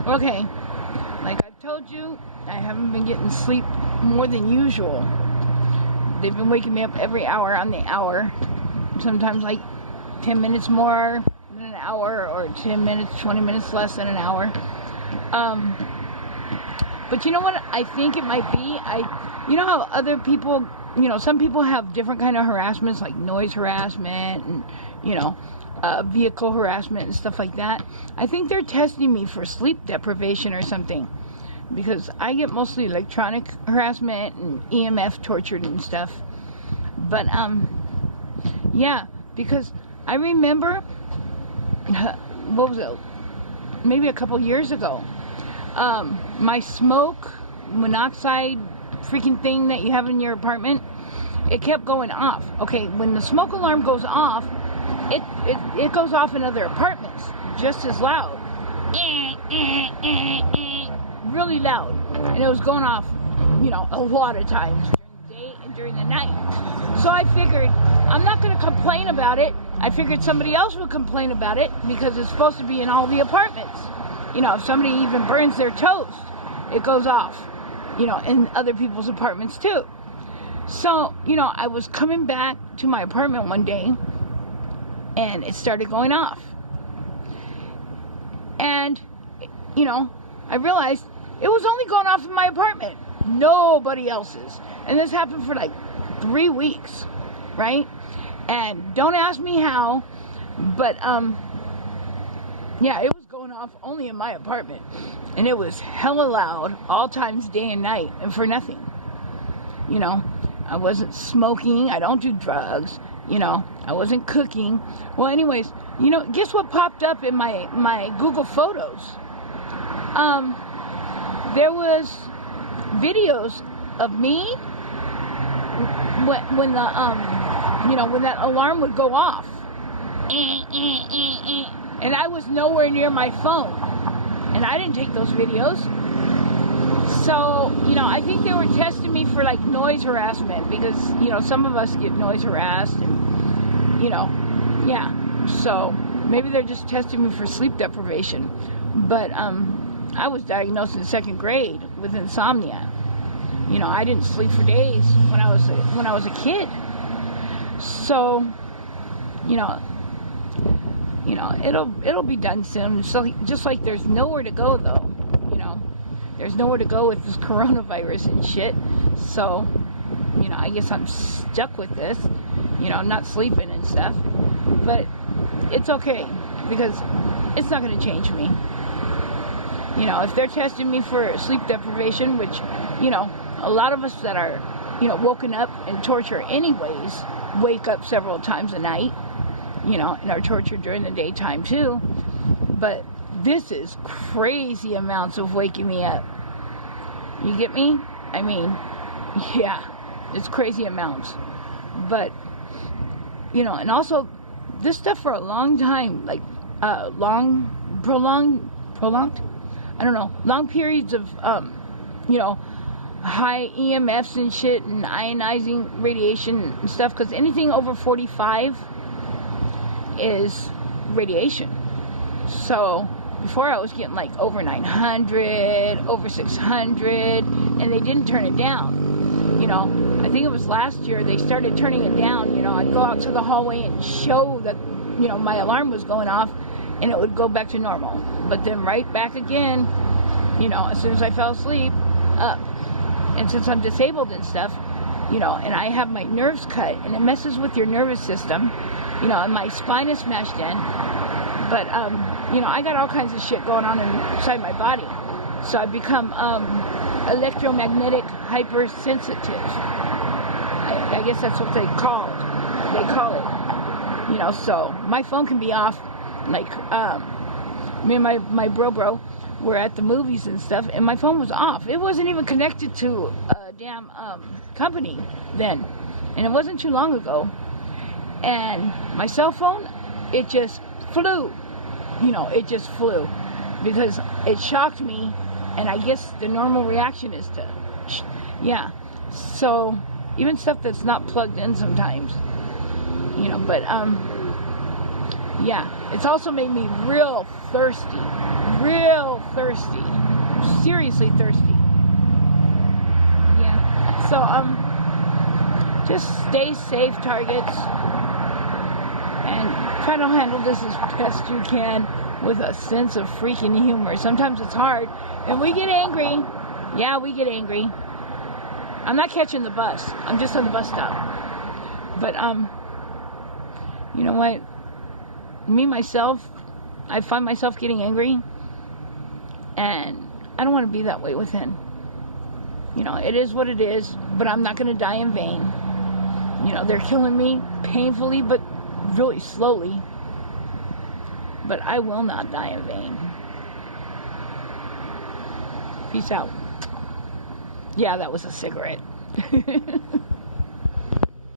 Okay, like I've told you, I haven't been getting sleep more than usual. They've been waking me up every hour on the hour. Sometimes like 10 minutes more than an hour, or 10 minutes, 20 minutes less than an hour. But you know what I think it might be? You know how other people, some people have different kind of harassments, like noise harassment and, vehicle harassment and stuff like that. I think they're testing me for sleep deprivation or something, because I get mostly electronic harassment and EMF tortured and stuff. But yeah, because I remember, what was it, maybe a couple years ago, my smoke monoxide freaking thing that you have in your apartment, it kept going off. Okay, when the smoke alarm goes off, it goes off in other apartments just as loud, really loud, and it was going off, a lot of times during the day and during the night. So I figured I'm not going to complain about it. I figured somebody else would complain about it, because it's supposed to be in all the apartments. If somebody even burns their toast, it goes off, in other people's apartments too. So, I was coming back to my apartment one day, and it started going off. And, I realized it was only going off in my apartment, nobody else's. And this happened for like 3 weeks, right? And don't ask me how, but, yeah, it was going off only in my apartment. And it was hella loud, all times, day and night, and for nothing. I wasn't smoking, I don't do drugs, I wasn't cooking. Well, anyways, guess what popped up in my Google Photos? There was videos of me when the when that alarm would go off, and I was nowhere near my phone, and I didn't take those videos. So, I think they were testing me for like noise harassment, because, some of us get noise harassed, and, yeah. So maybe they're just testing me for sleep deprivation. But I was diagnosed in 2nd grade with insomnia. I didn't sleep for days when I was a kid. So, it'll be done soon. So just like there's nowhere to go though, there's nowhere to go with this coronavirus and shit. So, I guess I'm stuck with this, not sleeping and stuff. But it's okay, because it's not going to change me. If they're testing me for sleep deprivation, which, a lot of us that are, woken up and tortured anyways, wake up several times a night, and are tortured during the daytime too. But this is crazy amounts of waking me up. You get me? I mean, yeah, it's crazy amounts. But, and also this stuff for a long time, like prolonged, I don't know, long periods of, high EMFs and shit, and ionizing radiation and stuff, because anything over 45 is radiation. So before I was getting like over 900, over 600, and they didn't turn it down. I think it was last year they started turning it down. I'd go out to the hallway and show that, my alarm was going off, and it would go back to normal. But then right back again, as soon as I fell asleep, up. And since I'm disabled and stuff, and I have my nerves cut, and it messes with your nervous system, and my spine is smashed in. But, I got all kinds of shit going on inside my body. So I've become electromagnetic hypersensitive. I guess that's what they call it. So my phone can be off. Like, me and my bro were at the movies and stuff, and my phone was off. It wasn't even connected to a damn company then. And it wasn't too long ago. And my cell phone, it just flew. It just flew, because it shocked me, and I guess the normal reaction is to, yeah. So even stuff that's not plugged in sometimes, but yeah, it's also made me real thirsty, thirsty. Seriously thirsty. Yeah. So, just stay safe, targets. And try to handle this as best you can with a sense of freaking humor. Sometimes it's hard. And we get angry. Yeah, we get angry. I'm not catching the bus. I'm just on the bus stop. But, you know what? Me, myself, I find myself getting angry. And I don't want to be that way with him. You know, it is what it is. But I'm not going to die in vain. You know, they're killing me painfully, but really slowly. But I will not die in vain. Peace out. Yeah, that was a cigarette.